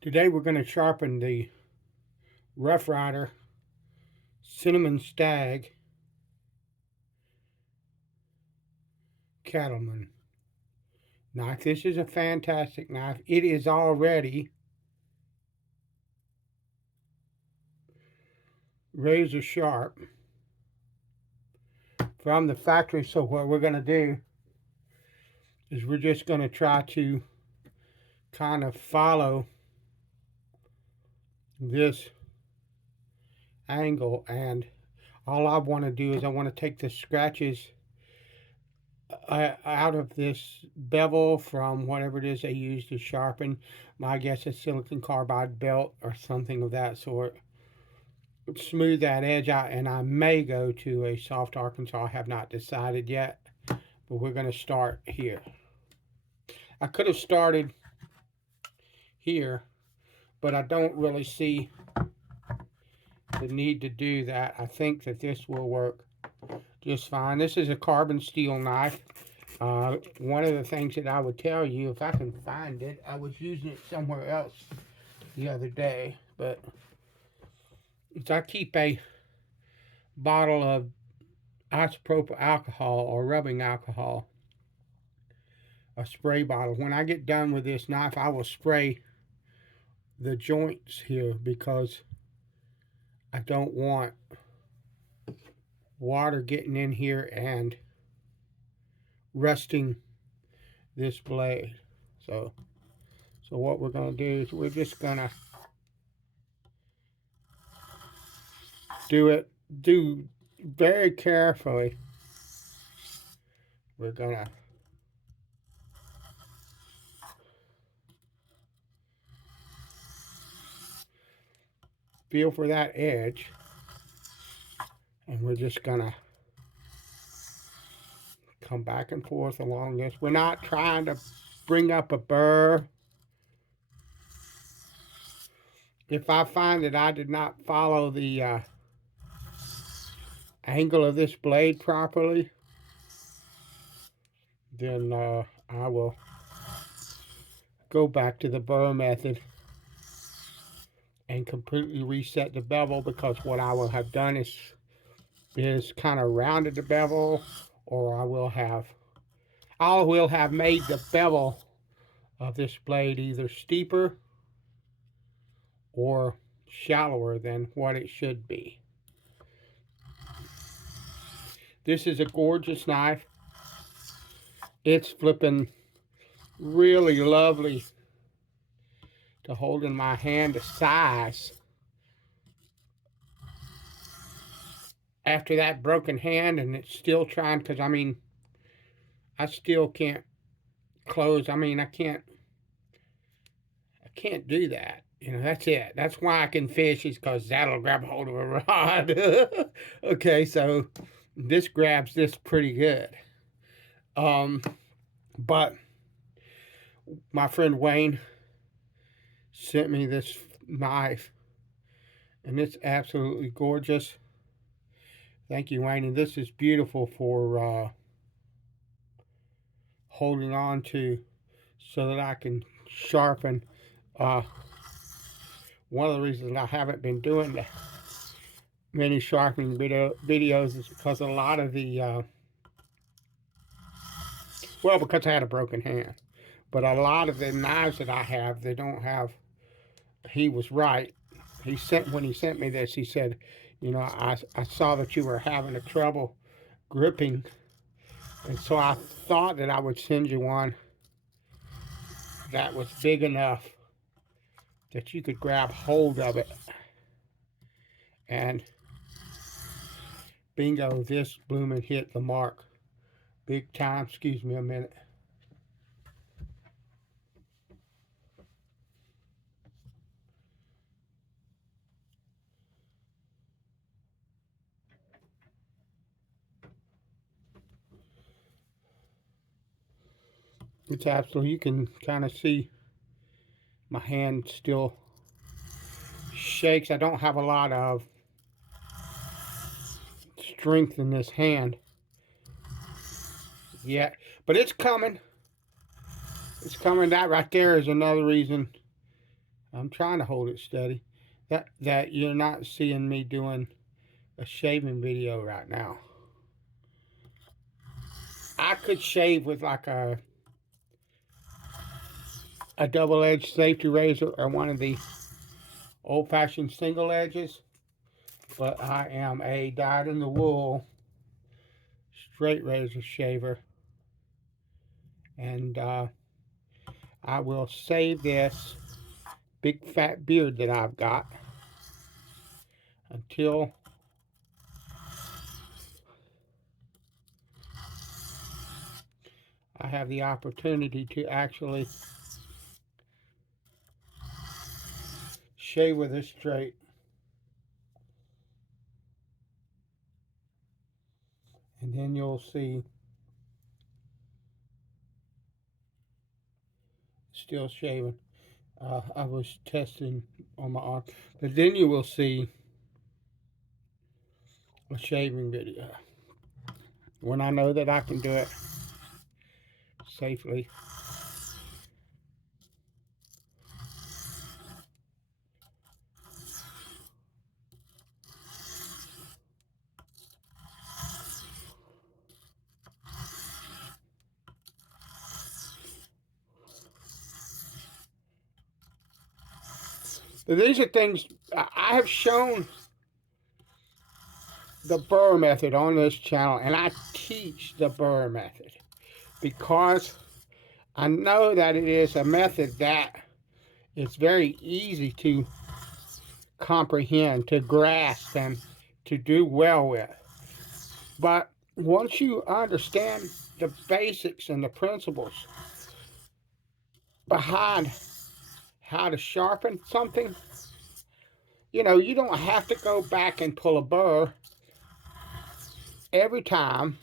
Today we're going to sharpen the Rough Ryder Cinnamon Stag Cattleman knife. This is a fantastic knife. It is already razor sharp from the factory. So what we're going to do is we're just going to try to kind of follow this angle, and all I want to do is I want to take the scratches out of this bevel from whatever it is they use to sharpen. My guess is silicon carbide belt or something of that sort. Smooth that edge out, and I may go to a soft Arkansas. I have not decided yet, but we're going to start here. I could have started here, but I don't really see the need to do that. I think that this will work just fine. This is a carbon steel knife. One of the things that I would tell you, if I can find it, I was using it somewhere else the other day, but I keep a bottle of isopropyl alcohol or rubbing alcohol, a spray bottle. When I get done with this knife, I will spray the joints here because I don't want water getting in here and rusting this blade. So what we're going to do is we're just going to do very carefully. We're going to feel for that edge, and we're just going to come back and forth along this. We're not trying to bring up a burr. If I find that I did not follow the angle of this blade properly, then I will go back to the burr method and completely reset the bevel, because what I will have done is kind of rounded the bevel, or I will have made the bevel of this blade either steeper or shallower than what it should be. This is a gorgeous knife. It's flipping really lovely to hold in my hand. The size after that broken hand, and it's still trying, because I mean, I still can't close. I mean, I can't do that. You know, that's it. That's why I can fish, is because that'll grab hold of a rod. Okay, so this grabs this pretty good. But my friend Wayne sent me this knife, and it's absolutely gorgeous. Thank you, Wayne. And this is beautiful for holding on to, so that I can sharpen. One of the reasons I haven't been doing many sharpening videos is because a lot of the well, because I had a broken hand, but a lot of the knives that I have, they don't have. He was right. When he sent me this, he said, you know, I saw that you were having a trouble gripping, and so I thought that I would send you one that was big enough that you could grab hold of it. And bingo, this blooming hit the mark big time. Excuse me a minute. It's absolutely, you can kind of see my hand still shakes. I don't have a lot of strength in this hand yet, but it's coming. It's coming. That right there is another reason I'm trying to hold it steady. That you're not seeing me doing a shaving video right now. I could shave with like a double-edged safety razor or one of the old-fashioned single edges, but I am a dyed-in-the-wool straight razor shaver, and I will save this big fat beard that I've got until I have the opportunity to actually shave with it straight. And then you'll see still shaving. I was testing on my arm, but then you will see a shaving video when I know that I can do it safely. But these are things I have shown the burr method on this channel, and I teach the burr method because I know that it is a method that is very easy to comprehend, to grasp, and to do well with. But once you understand the basics and the principles behind how to sharpen something, you know, you don't have to go back and pull a burr every time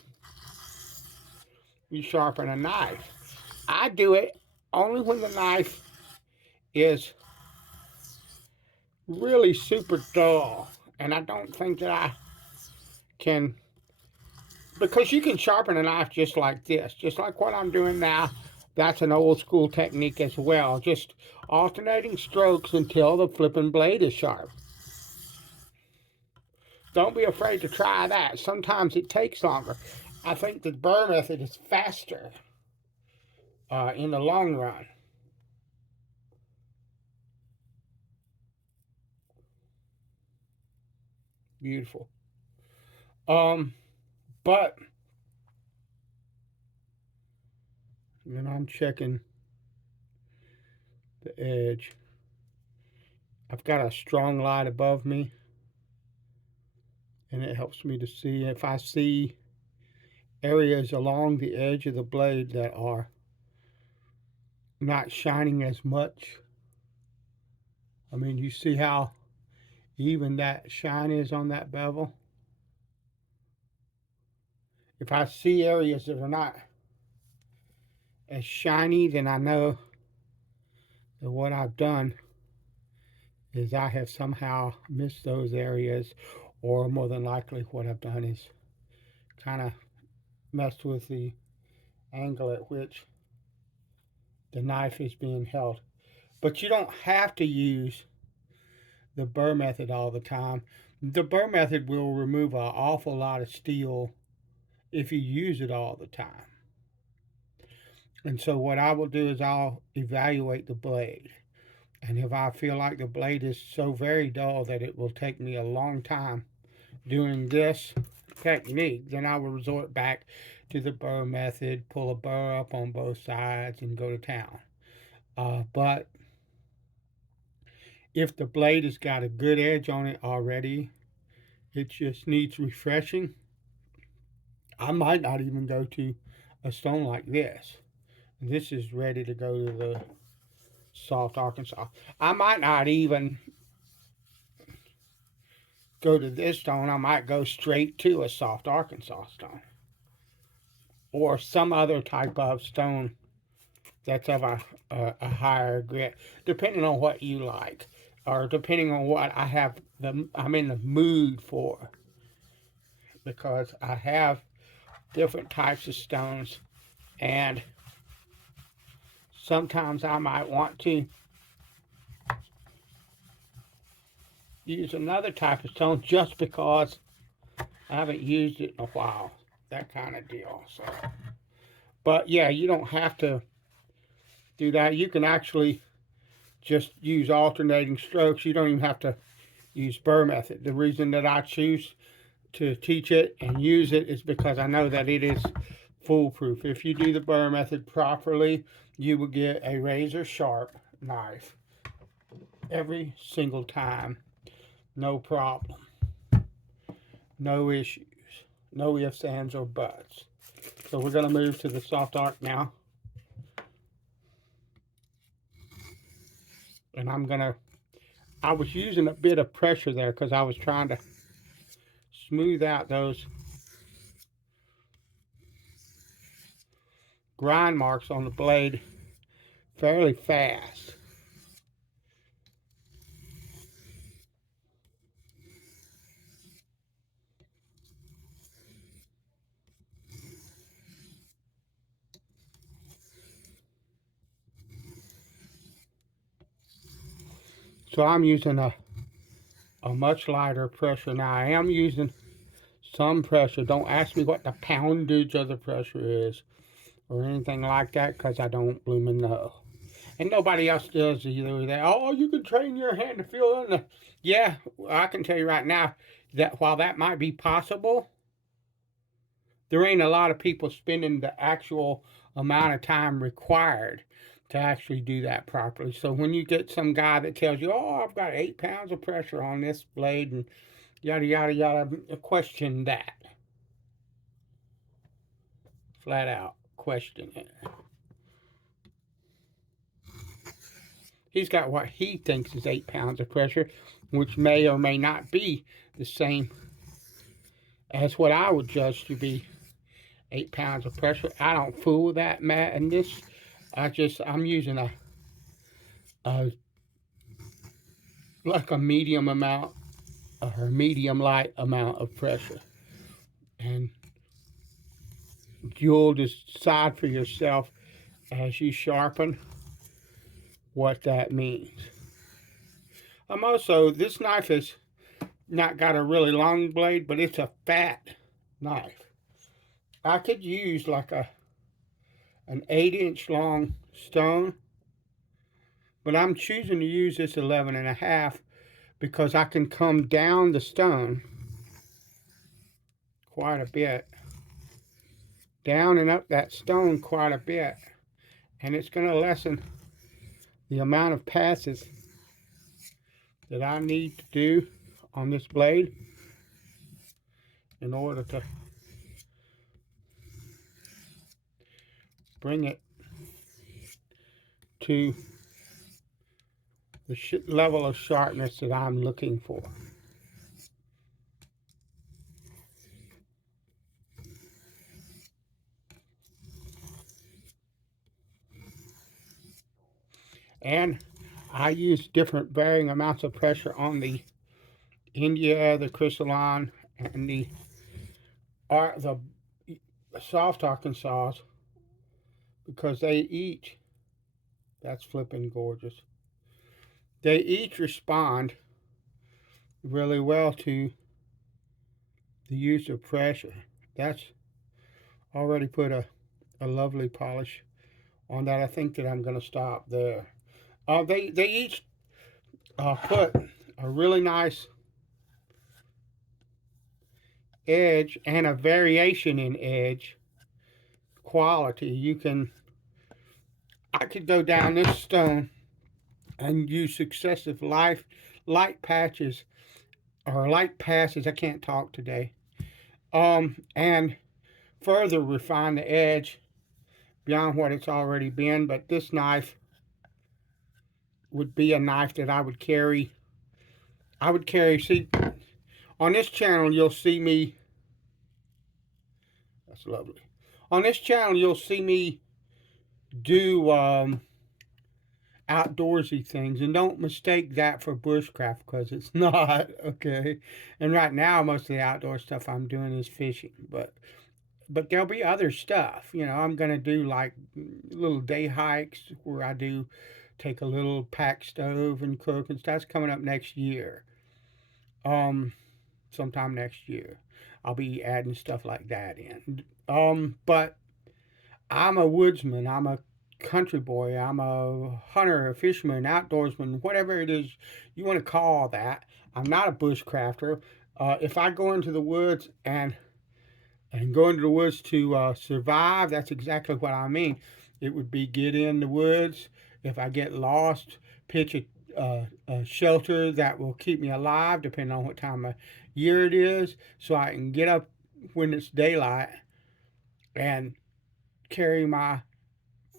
you sharpen a knife. I do it only when the knife is really super dull, and I don't think that I can, because you can sharpen a knife just like this, just like what I'm doing now. That's an old school technique as well, just alternating strokes until the flipping blade is sharp. Don't be afraid to try that. Sometimes it takes longer. I think the burr method is faster in the long run. Beautiful. But then I'm checking the edge. I've got a strong light above me, and it helps me to see. If I see areas along the edge of the blade that are not shining as much, I mean, you see how even that shine is on that bevel? If I see areas that are not as shiny, then I know that what I've done is I have somehow missed those areas, or more than likely what I've done is kind of messed with the angle at which the knife is being held. But you don't have to use the burr method all the time. The burr method will remove an awful lot of steel if you use it all the time. And so what I will do is I'll evaluate the blade. And if I feel like the blade is so very dull that it will take me a long time doing this technique, then I will resort back to the burr method, pull a burr up on both sides, and go to town. But if the blade has got a good edge on it already, it just needs refreshing, I might not even go to a stone like this. This is ready to go to the soft Arkansas. I might not even go to this stone. I might go straight to a soft Arkansas stone or some other type of stone that's of a higher grit, depending on what you like, or depending on what I'm in the mood for, because I have different types of stones, and sometimes I might want to use another type of stone just because I haven't used it in a while. That kind of deal. So, but yeah, you don't have to do that. You can actually just use alternating strokes. You don't even have to use burr method. The reason that I choose to teach it and use it is because I know that it is foolproof. If you do the burr method properly, you will get a razor sharp knife every single time. No problem. No issues. No ifs, ands, or buts. So we're going to move to the soft arc now. And I was using a bit of pressure there because I was trying to smooth out those grind marks on the blade fairly fast. So I'm using a much lighter pressure. Now I am using some pressure. Don't ask me what the poundage of the pressure is or anything like that because I don't blooming know. And nobody else does either. They, oh, you can train your hand to feel it. Yeah, I can tell you right now that while that might be possible, there ain't a lot of people spending the actual amount of time required to actually do that properly. So when you get some guy that tells you, oh, I've got 8 pounds of pressure on this blade and yada, yada, yada, question that. Flat out question it. He's got what he thinks is 8 pounds of pressure, which may or may not be the same as what I would judge to be 8 pounds of pressure. I don't fool with that, Matt. And this, I'm using a like a medium amount or medium light amount of pressure, and you'll decide for yourself as you sharpen what that means. Also, this knife has not got a really long blade, but it's a fat knife. I could use like an 8-inch long stone, but I'm choosing to use this 11.5 because I can come down the stone quite a bit, down and up that stone quite a bit, and it's going to lessen the amount of passes that I need to do on this blade in order to bring it to the level of sharpness that I'm looking for. And I use different varying amounts of pressure on the India, the crystalline, and the soft Arkansas because they each, that's flipping gorgeous, they each respond really well to the use of pressure. That's already put a lovely polish on that. I think that I'm going to stop there. They each put a really nice edge and a variation in edge quality. I could go down this stone and use successive light patches or light passes. I can't talk today. And further refine the edge beyond what it's already been. But this knife would be a knife that I would carry. See, on this channel, you'll see me. That's lovely. On this channel, you'll see me do outdoorsy things, and don't mistake that for bushcraft because it's not, okay? And right now, most of the outdoor stuff I'm doing is fishing, but there'll be other stuff. I'm gonna do like little day hikes where I do take a little pack stove and cook and stuff. That's coming up next year. sometime next year. I'll be adding stuff like that in. But I'm a woodsman. I'm a country boy. I'm a hunter, a fisherman, outdoorsman, whatever it is you want to call that. I'm not a bushcrafter. If I go into the woods and go into the woods to survive, that's exactly what I mean. It would be get in the woods. If I get lost, pitch a shelter that will keep me alive, depending on what time of year it is, so I can get up when it's daylight and carry my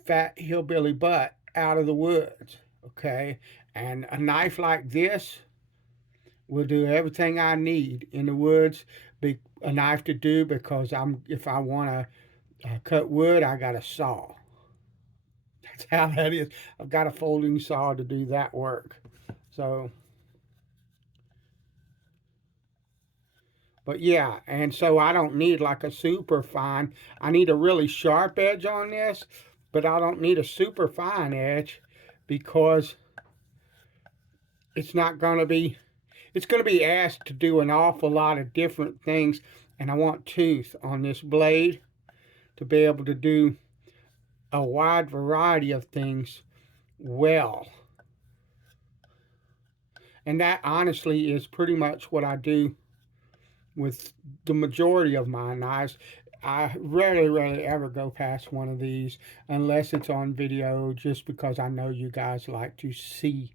fat hillbilly butt out of the woods. Okay, and a knife like this will do everything I need in the woods. Be a knife to do because if I want to cut wood, I got a saw. That's how that is. I've got a folding saw to do that work. So, but yeah, and so I don't need like a super fine. I need a really sharp edge on this, but I don't need a super fine edge because it's not going to be, it's going to be asked to do an awful lot of different things. And I want tooth on this blade to be able to do a wide variety of things well. And that honestly is pretty much what I do with the majority of my knives. I rarely ever go past one of these unless it's on video, just because I know you guys like to see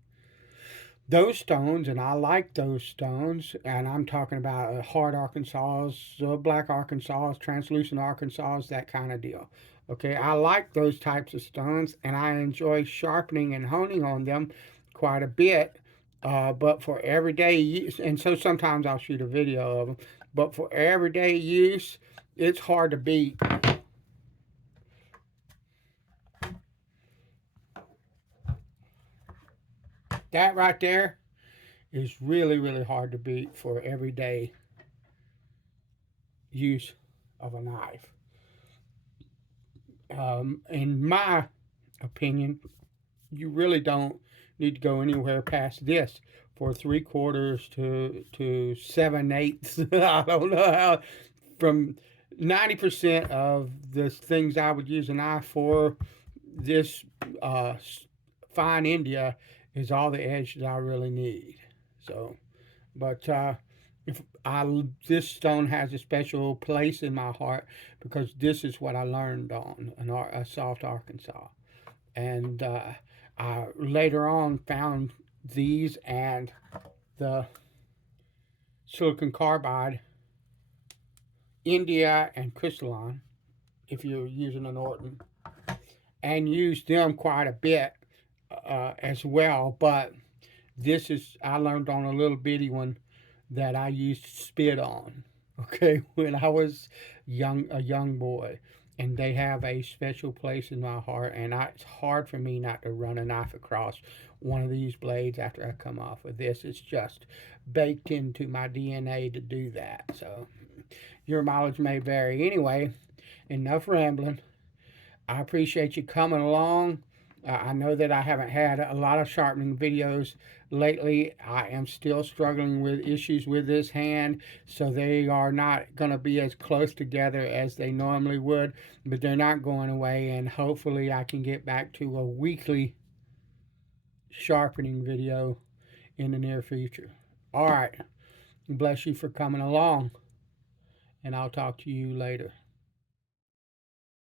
those stones, and I like those stones. And I'm talking about hard Arkansas, black Arkansas, translucent Arkansas, that kind of deal. Okay, I like those types of stones, and I enjoy sharpening and honing on them quite a bit. But for everyday use, and so sometimes I'll shoot a video of them, but for everyday use, it's hard to beat. That right there is really hard to beat for everyday use of a knife. In my opinion, you really don't need to go anywhere past this for 3/4 to 7/8. I don't know how. From 90% of the things I would use a knife for, this fine India is all the edge that I really need. So, but if I this stone has a special place in my heart because this is what I learned on a soft Arkansas, and I later on found these and the silicon carbide India and crystalline, if you're using an Orton, and used them quite a bit as well. But this is, I learned on a little bitty one that I used to spit on. Okay, when I was a young boy, and they have a special place in my heart. And it's hard for me not to run a knife across one of these blades after I come off of this. It's just baked into my DNA to do that. So your mileage may vary. Anyway, enough rambling. I appreciate you coming along. I know that I haven't had a lot of sharpening videos lately. I am still struggling with issues with this hand, so they are not going to be as close together as they normally would, but they're not going away, and hopefully I can get back to a weekly sharpening video in the near future. All right. Bless you for coming along, and I'll talk to you later.